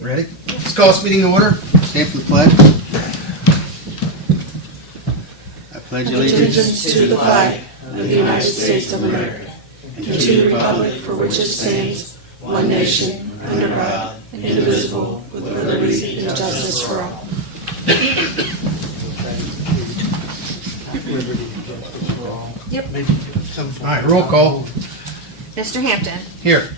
Ready? Let's call this meeting to order. Stand for the pledge. I pledge Allegiance to the flag of the United States of America and to the republic for which it stands, one nation, under God, indivisible, with liberty and justice for all. Yep. All right, roll call. Mr. Hampton. Here.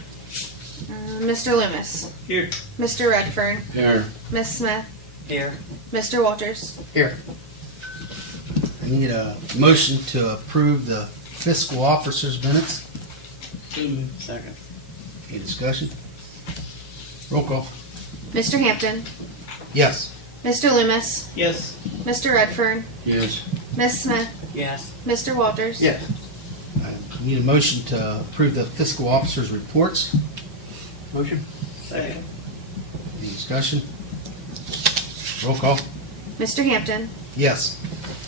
Mr. Loomis. Here. Mr. Redfern. Here. Miss Smith. Here. Mr. Walters. Here. I need a motion to approve the fiscal officer's minutes. Second. Any discussion? Roll call. Mr. Hampton. Yes. Mr. Loomis. Yes. Mr. Redfern. Yes. Miss Smith. Yes. Mr. Walters. Yes. I need a motion to approve the fiscal officer's reports. Motion. Second. Any discussion? Roll call. Mr. Hampton. Yes.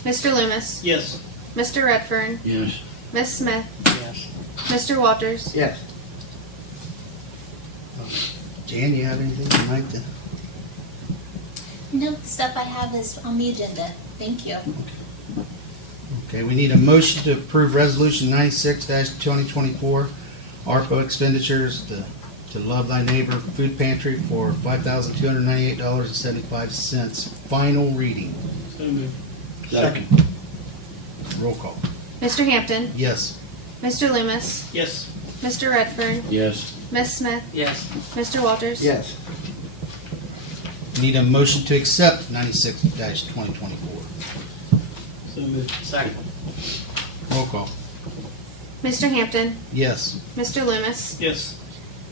Mr. Loomis. Yes. Mr. Redfern. Yes. Miss Smith. Yes. Mr. Walters. Yes. Jan, you have anything tonight? No, the stuff I have is on the agenda. Thank you. Okay, we need a motion to approve Resolution 96-2024, ARPA expenditures to Love Thy Neighbor Food Pantry for $5,298.75. Final reading. So moved. Second. Roll call. Mr. Hampton. Yes. Mr. Loomis. Yes. Mr. Redfern. Yes. Miss Smith. Yes. Mr. Walters. Yes. Need a motion to accept 96-2024. So moved. Second. Roll call. Mr. Hampton. Yes. Mr. Loomis. Yes.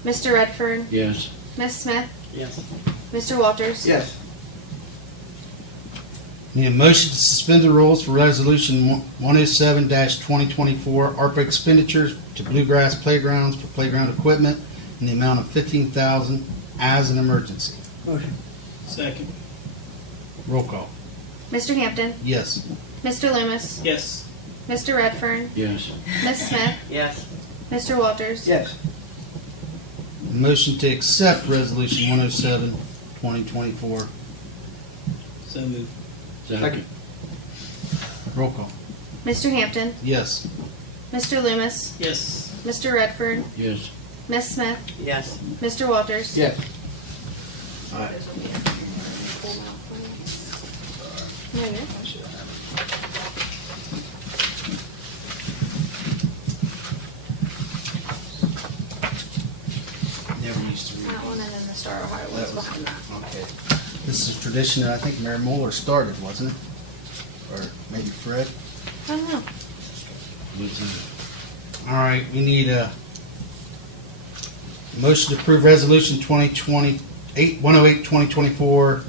Mr. Redfern. Yes. Miss Smith. Yes. Mr. Walters. Yes. Need a motion to suspend the rules for Resolution 107-2024, ARPA expenditures to Bluegrass Playgrounds for playground equipment in the amount of $15,000 as an emergency. Motion. Second. Roll call. Mr. Hampton. Yes. Mr. Loomis. Yes. Mr. Redfern. Yes. Miss Smith. Yes. Mr. Walters. Yes. Motion to accept Resolution 107-2024. So moved. Second. Roll call. Mr. Hampton. Yes. Mr. Loomis. Yes. Mr. Redfern. Yes. Miss Smith. Yes. Mr. Walters. Yes. All right. No, you're- Never used to read. That one and then the Star Ohio one's That was- behind that. Okay. This is a tradition that I think Mayor Moeller started, wasn't it? Or maybe Fred? I don't know. All right, we need a motion to approve Resolution 108-2024,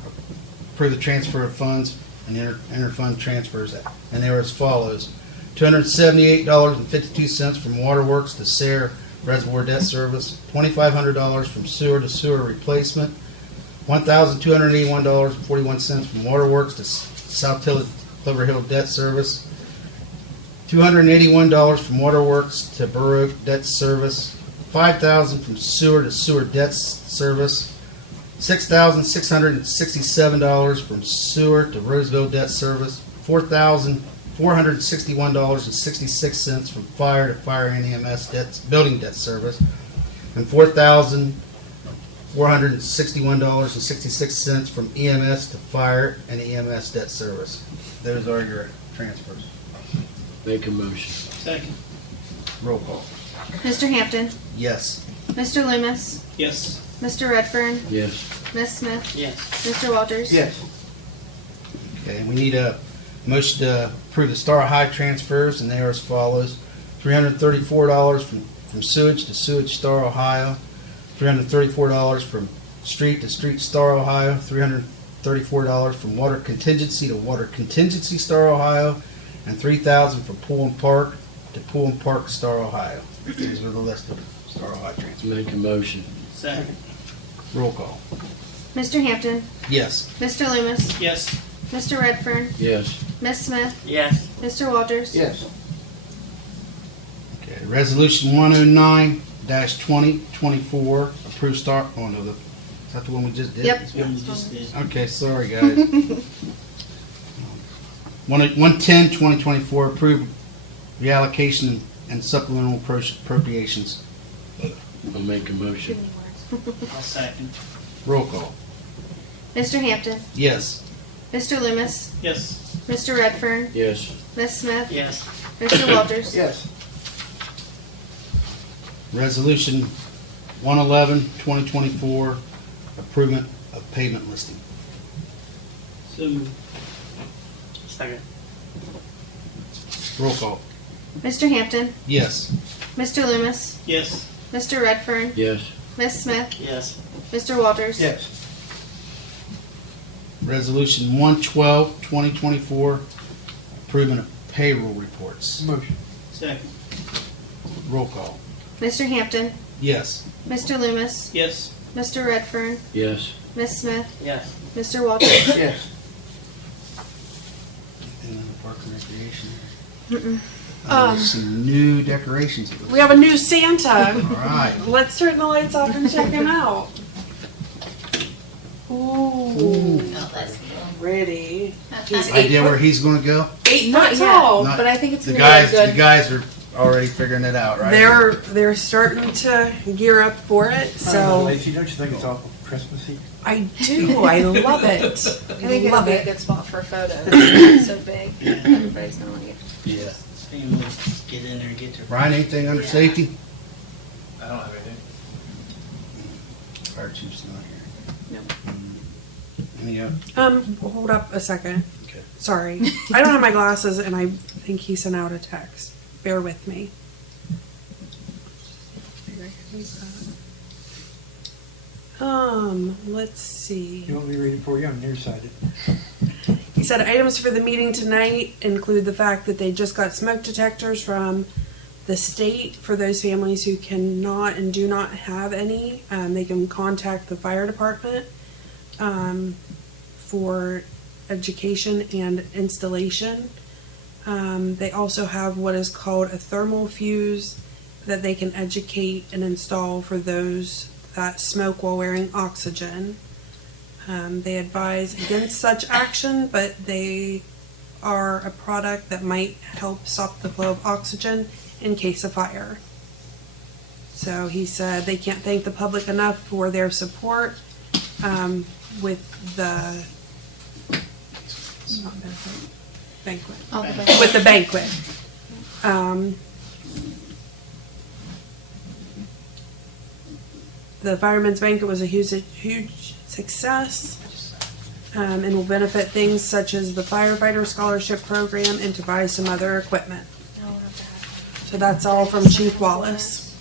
approve the transfer of funds and interfund transfers, and they are as follows. $278.52 from Waterworks to Sayre Reservoir Debt Service, $2,500 from sewer to sewer replacement, $1,281.41 from Waterworks to South Clover Hill Debt Service, $281 from Waterworks to Borough Debt Service, $5,000 from sewer to sewer debt service, $6,667 from sewer to Roseville Debt Service, $4,461.66 from fire to fire and EMS building debt service, and $4,461.66 from EMS to fire and EMS debt service. Those are your transfers. Make a motion. Second. Roll call. Mr. Hampton. Yes. Mr. Loomis. Yes. Mr. Redfern. Yes. Miss Smith. Yes. Mr. Walters. Yes. Okay, we need a motion to approve the Star High transfers, and they are as follows. $334 from sewage to sewage Star Ohio, $334 from street to street Star Ohio, $334 from water contingency to water contingency Star Ohio, and $3,000 from pool and park to pool and park Star Ohio. These are the list of Star Ohio transfers. Make a motion. Second. Roll call. Mr. Hampton. Yes. Mr. Loomis. Yes. Mr. Redfern. Yes. Miss Smith. Yes. Mr. Walters. Yes. Okay, Resolution 109-2024, approve Star, oh no, that the one we just did? Yep. That's what we just did. Okay, sorry, guys. 110-2024, approved reallocation and supplemental appropriations. I'll make a motion. I'll second. Roll call. Mr. Hampton, Yes. Mr. Loomis, Yes. Mr. Redfern, Yes. Ms. Smith, Yes. Mr. Walters. Yes. Resolution 111-2024, approval of payment listing. So moved. Second. Roll call. Mr. Hampton, Yes. Mr. Loomis, Yes. Mr. Redfern, Yes. Ms. Smith, Yes. Mr. Walters. Yes. Resolution 112-2024, approving of payroll reports. Motion. Second. Roll call. Mr. Hampton, Yes. Mr. Loomis, Yes. Mr. Redfern, Yes. Ms. Smith, Yes. Mr. Walters. Yes. And then the Park and Recreation. Mm-mm. Some new decorations. We have a new Santa. All right. Let's turn the lights off and check him out. Ooh. Ooh. Oh, that's cool. Pretty. He's Idea where he's going to go? 8 Not foot yet. tall. Not- But I think it's The gonna be a guys, good. the guys are already figuring it out, right? They're starting to gear up for it. So Lacey, don't you think it's awful Christmassy? I do. I love it. I think it'll love be a it. good spot for photos. It's so big. Everybody's gonna want to get. Yeah. Family, get in there and get their. Brian, anything under Yeah. safety? I don't have anything. Fire chief's not here. Nope. Any, Hold up a second. okay. Sorry. I don't have my glasses and I think he sent out a text. Bear with me. Let's see. You want me to read it for you? I'm nearsighted. He said items for the meeting tonight include the fact that they just got smoke detectors from the state for those families who cannot and do not have any. They can contact the fire department for education and installation. They also have what is called a thermal fuse that they can educate and install for those that smoke while wearing oxygen. They advise against such action, but they are a product that might help stop the flow of oxygen in case of fire. So he said they can't thank the public enough for their support with the not benefit, banquet. All the way. With the banquet. The fireman's banquet was a huge success and will benefit things such as the firefighter scholarship program and to buy some other equipment. No, not that. So that's all from Chief Wallace.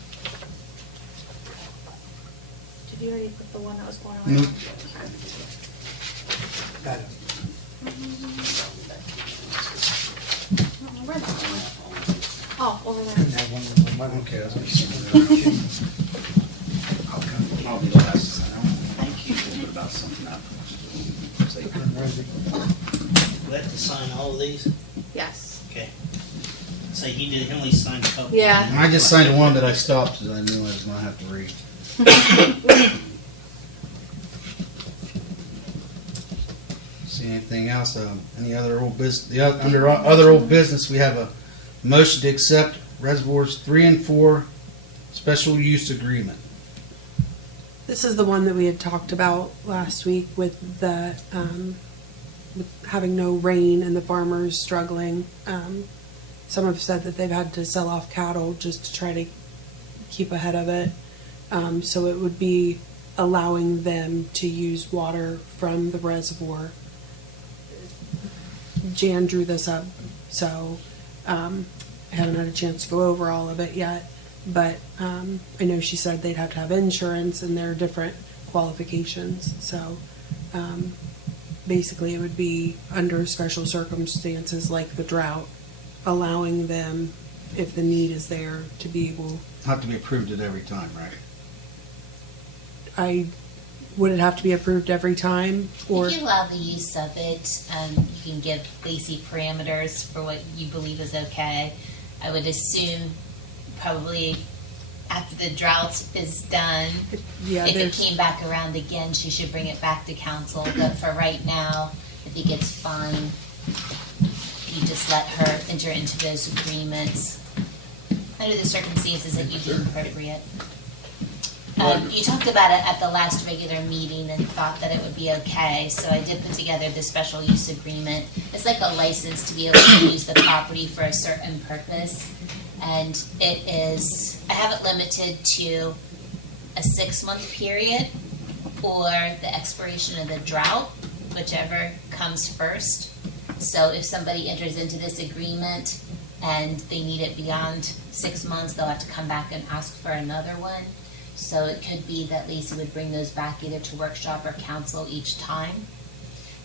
Did you already put the one that was going away? Nope. Got it. Where'd that one? Oh, over there. Couldn't have one with my Okay, I was gonna say I'll be last. I don't think you can put about something up. We have to sign all of these? Yes. Okay. So he only signed a couple. Yeah. I just signed one that I stopped because I knew I was going to have to read. See anything else? Any other old business? Under other old business, we have a motion to accept reservoirs 3 and 4 special use agreement. This is the one that we had talked about last week with the with having no rain and the farmers struggling. Some have said that they've had to sell off cattle just to try to keep ahead of it. So it would be allowing them to use water from the reservoir. Jan drew this up, so I haven't had a chance to go over all of it yet. But I know she said they'd have to have insurance and there are different qualifications. So basically it would be under special circumstances like the drought, allowing them, if the need is there, to be able. Have to be approved at every time, right? Would it have to be approved every time? Or If you allow the use of it, you can give Lacey parameters for what you believe is okay. I would assume probably after the drought is done, Yeah, if it there's, came back around again, she should bring it back to council. But for right now, I think it's fine. You just let her enter into those agreements under the circumstances that you deem appropriate. You talked about it at the last regular meeting and thought that it would be okay, so I did put together this special use agreement. It's like a license to be able to use the property for a certain purpose, and it is, I have it limited to a 6-month period or the expiration of the drought, whichever comes first. So if somebody enters into this agreement and they need it beyond 6 months, they'll have to come back and ask for another one. So it could be that Lacey would bring those back either to workshop or council each time.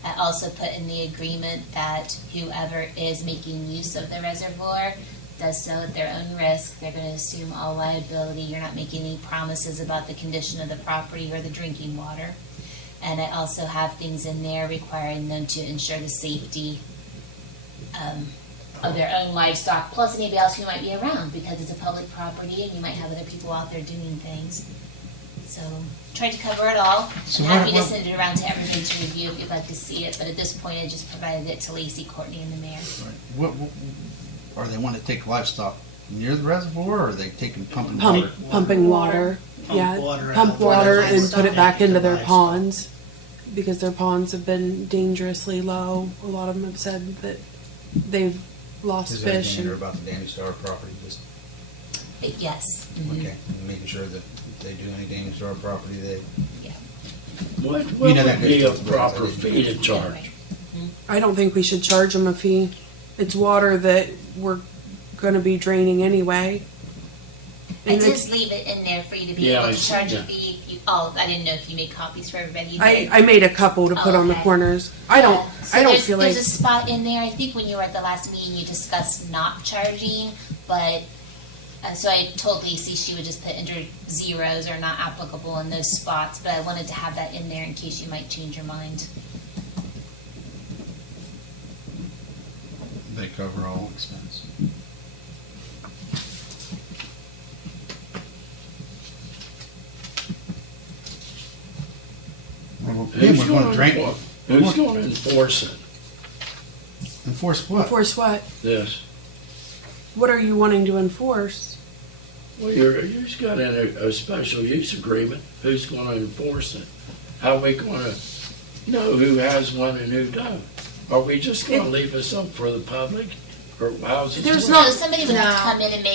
I also put in the agreement that whoever is making use of the reservoir does so at their own risk. They're going to assume all liability. You're not making any promises about the condition of the property or the drinking water. And I also have things in there requiring them to ensure the safety of their own livestock, plus anybody else who might be around, because it's a public property and you might have other people out there doing things. So tried to cover it all. So I'm happy what- to send it around to everybody to review if you'd like to see it, but at this point I just provided it to Lacey, Courtney, and the mayor. What, are they wanting to take livestock near the reservoir, or are they taking pumping pump, water? pumping water. Pump Yeah, water pump out. water For the and put it back livestock. into their Livestock. ponds, because their ponds have been dangerously low. A lot of them have said that they've lost Is there fish. anything And about the damage to our property? Just, Yes. Mhm. okay, making sure that if they do any damage to our property, they, What You know would that be goes a to the proper residents. fee to charge? I don't think we should charge them a fee. It's water that we're going to be draining anyway. I And just leave it in there for you to be Yeah, able I to see charge a that. fee. I didn't know if you made copies for everybody. You I did? made a couple to put on the Okay. corners. I don't there's, feel like there's a spot in there. I think when you were at the last meeting, you discussed not charging, but so I told Lacey she would just put enter zeros or not applicable in those spots. But I wanted to have that in there in case you might change your mind. they cover all expense. Well, then Who's we're going gonna to drain, enforce- Who's gonna enforce it, enforce what? enforce what? this? What are you wanting to enforce? Well, you've got a special use agreement, who's gonna enforce it? How are we gonna know who has one and who don't? Are we just gonna leave this up for the public, or how's it? There's work? not- No, somebody would have to No. come in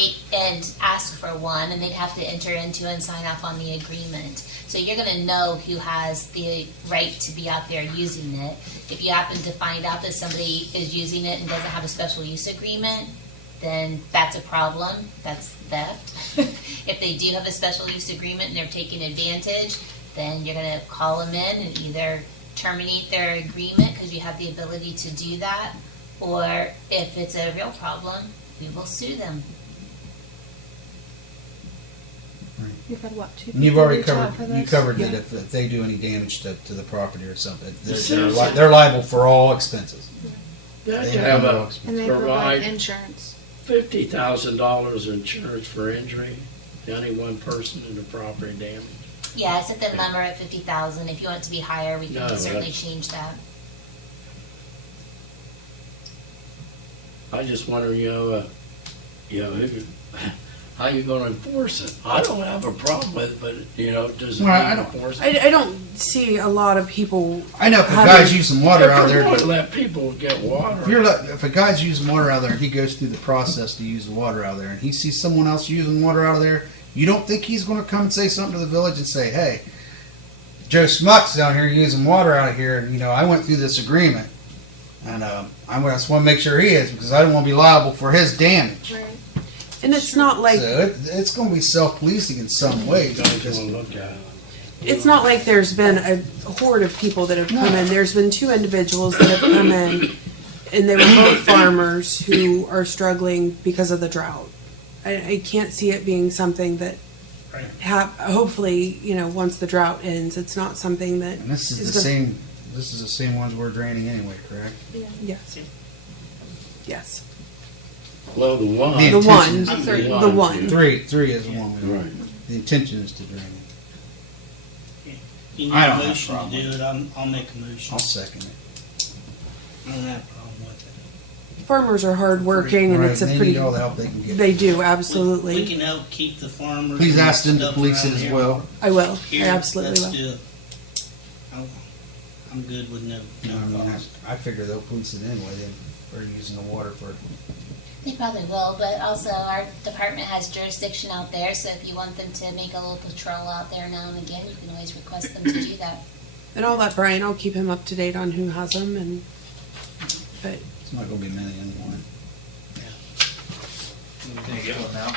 and ask for one, and they'd have to enter into and sign off on the agreement. So you're going to know who has the right to be out there using it. If you happen to find out that somebody is using it and doesn't have a special use agreement, then that's a problem. That's theft. If they do have a special use agreement and they're taking advantage, then you're going to call them in and either terminate their agreement because you have the ability to do that, or if it's a real problem, we will sue them. You've had what, 2 And you've people already reach out for covered, you this? covered that Yeah. if they do any damage to the property or something, Seriously? they're liable for all expenses. They They have have a, And they provide provide insurance. $50,000 insurance for injury to any one person in the property damage. Yeah, I set the number at 50,000. If you want it to be higher, we can No, certainly that's- change that. I just wonder, how you gonna enforce it? I don't have a problem with it, but, does it Well, I need don't- enforcement? I don't see a lot of people. I know if a How guy's do- using water out They're there, gonna let people get water. if a guy's using water out there and he goes through the process to use the water out there and he sees someone else using water out of there, you don't think he's going to come and say something to the village and say, hey, Joe Smuck's down here using water out of here, and I went through this agreement, and I just want to make sure he is because I don't want to be liable for his damage. Right. And it's not like So it's going to be self-policing in some ways. Don't because- wanna look at it. it's not like there's been a horde of people that have come in. There's been 2 individuals that have come in, and they were both farmers who are struggling because of the drought. I can't see it being something that Right. hopefully, once the drought ends, it's not something that And this is is the gonna- same. This is the same ones we're draining anyway, correct? Yes. Yes. Well, the one. The The one, intention is Three. the one. Three is the one we Right. want. The intention is to drain it. You need I a don't have a motion to problem. do it, I'll make a motion. I'll second it. I don't have a problem with it. Farmers are hardworking, and Right, it's a they pretty. need all the help they can get. They do We absolutely. can help keep the farmers. Please and ask them to stuff police it around as here. well. I will. Here, I absolutely let's will. do it. I'm good with no I mean, cost. I figure they'll police it anyway. They're using the water for. They probably will, but also our department has jurisdiction out there, so if you want them to make a little patrol out there now and again, you can always request them to do that. And I'll let Brian. I'll keep him up to date on who has them, and but It's not going to be many anymore. Can you get one now?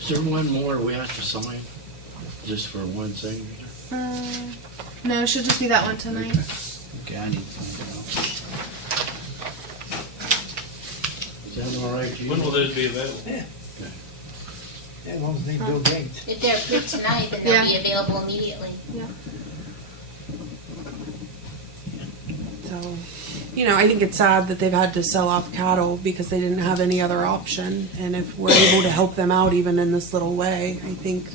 Is there one more we have to sign? Just for one signature? No, it should just be that one tonight. Okay, I need to find out. Is that all right to you? When will those be available? Yeah, as long as they Bill Gates. If they're approved tonight, then they'll Yeah. be available immediately. so I think it's sad that they've had to sell off cattle because they didn't have any other option. And if we're able to help them out even in this little way, I think.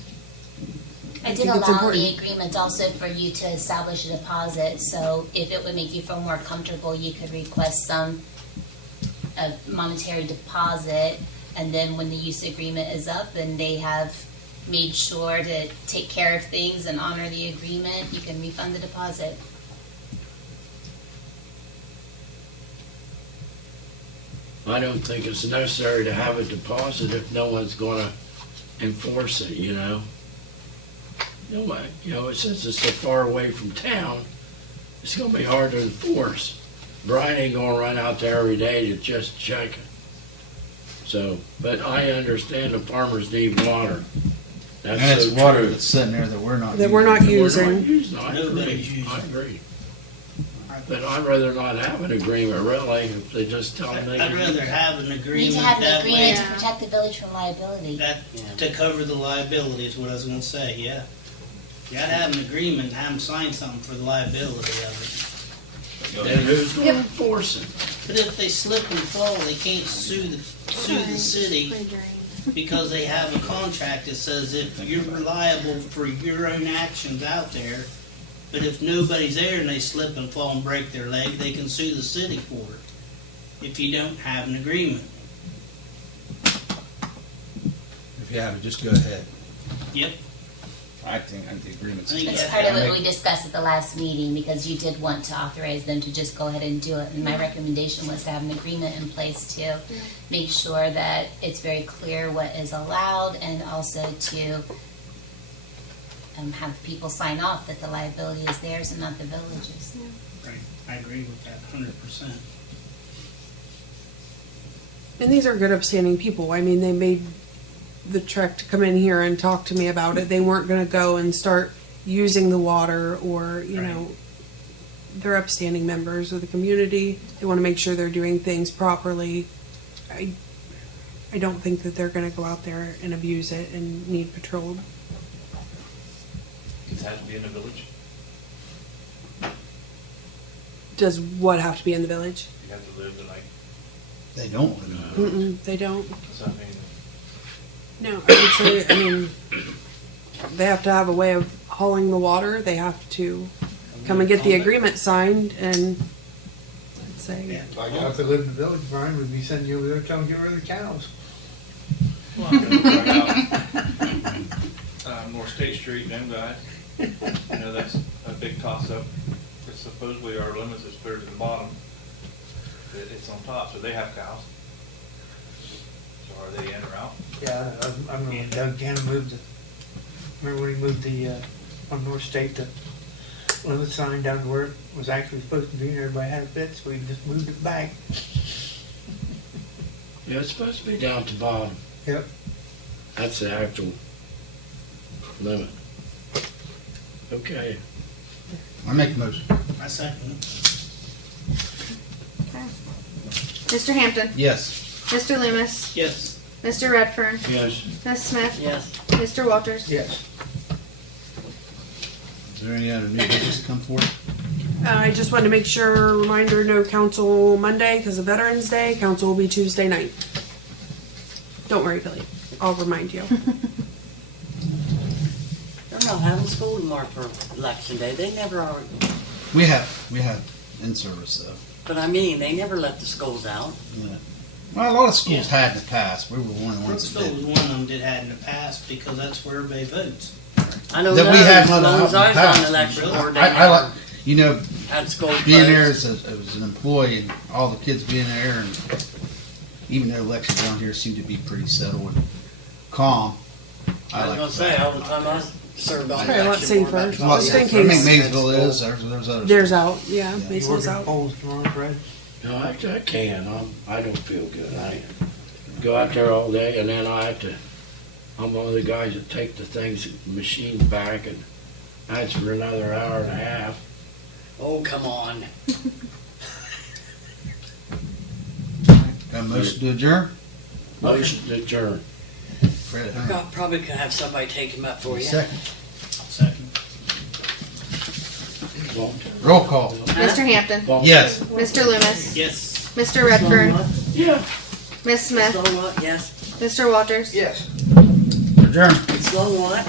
I did think it's allow important. the agreement also for you to establish a deposit, so if it would make you feel more comfortable, you could request a monetary deposit, and then when the use agreement is up and they have made sure to take care of things and honor the agreement, you can refund the deposit. I don't think it's necessary to have a deposit if no one's gonna enforce it, you know? No way, since it's so far away from town, it's gonna be hard to enforce. Brian ain't gonna run out there every day to just check it. So, but I understand the farmers need water. And it's so water true. that's sitting there that we're not That we're not using. We're using. not using. I Nobody's agree, using. I agree. But I'd rather not have an agreement, really, if they just tell me. I'd rather have an You need agreement to have an that way. agreement to Yeah. protect the village from liability. That, to cover the liability is what I was gonna say, yeah. You gotta have an agreement, have them sign something for the liability of And who's gonna enforce it? it. But if they slip and fall, they can't sue the city because they have a contract that says if you're reliable for your own actions out there, but if nobody's there and they slip and fall and break their leg, they can sue the city for it, if you don't have an agreement. If you have it, just go ahead. Yep. I think the agreement's. I think It's Yeah. part of what we discussed at the last meeting, because you did want to authorize them to just go ahead and do it. And my recommendation was to have an agreement in place to make sure that it's very clear what is allowed, and also to have people sign off that the liability is theirs and not the village's. Right, I agree with that 100%. And these are good upstanding people. I mean, they made the trek to come in here and talk to me about it. They weren't going to go and start using the water, or they're upstanding members of the community. They want to make sure they're doing things properly. I don't think that they're going to go out there and abuse it and need patrolled. Does it have to be in the village? Does what have to be in the village? You have to live the like, They don't live in the village. They don't. so I mean, No, I would say, I mean, they have to have a way of hauling the water. They have to come and get the agreement signed, and I'd say, Yeah. If I got to live in the village, Brian would be sending you over there telling you where the cows. well, I'm gonna try out North State Street, them guys. That's a big toss-up. Because supposedly our limits is clear to the bottom. It's on top, so they have cows. So are they in or out? Yeah, I remember when Doug Gannon moved remember when he moved the, on North State, the limit sign down to where it was actually supposed to be, and everybody had a fit, so he just moved it back. Yeah, it's supposed to be down to bottom. Yep. That's the actual limit. Okay. I make the motion. I second it. Mr. Hampton, Yes. Mr. Loomis, Yes. Mr. Redfern, Yes. Ms. Smith, Yes. Mr. Walters. Yes. Is there any other new business to come forward? I just wanted to make sure, reminder, no council Monday because of Veterans Day. Council will be Tuesday night. Don't worry, Billy. I'll remind you. They're not having school tomorrow for election day. They never are. We have in service though. But I mean, they never let the schools out. Yeah. Well, a lot of schools had in the past. We were one of the ones that Crooksville was did. one of them that had in the past because that's where everybody votes. I don't That know. we had As one long out as in I the was on past. the election Really? board, they I like, never you know, had school being there closed. as an employee and all the kids being there, and even though elections around here seem to be pretty settled and calm, I was like gonna say, all the time I served on the Probably a lot election board. safer. about It's a lot 12 Just in safer. I case. think Maysville is. There's others. There's out. Yeah, You Mason's working out. polls tomorrow, Fred? No, I can. I don't feel good. I go out there all day, and then I'm one of the guys that take the things, machines back, and that's for another hour and a half. Oh, come on. Got a motion to adjourn? Motion to adjourn. Fred, huh? Probably could have somebody take him up for you. Second. Second. Walter. Roll call. Mr. Hampton, Walter. Yes. Mr. Loomis, Yes. Mr. Redfern, Yeah. Miss Smith, Slow what? Yes. Mr. Walters. Yes. Adjourn. Slow what?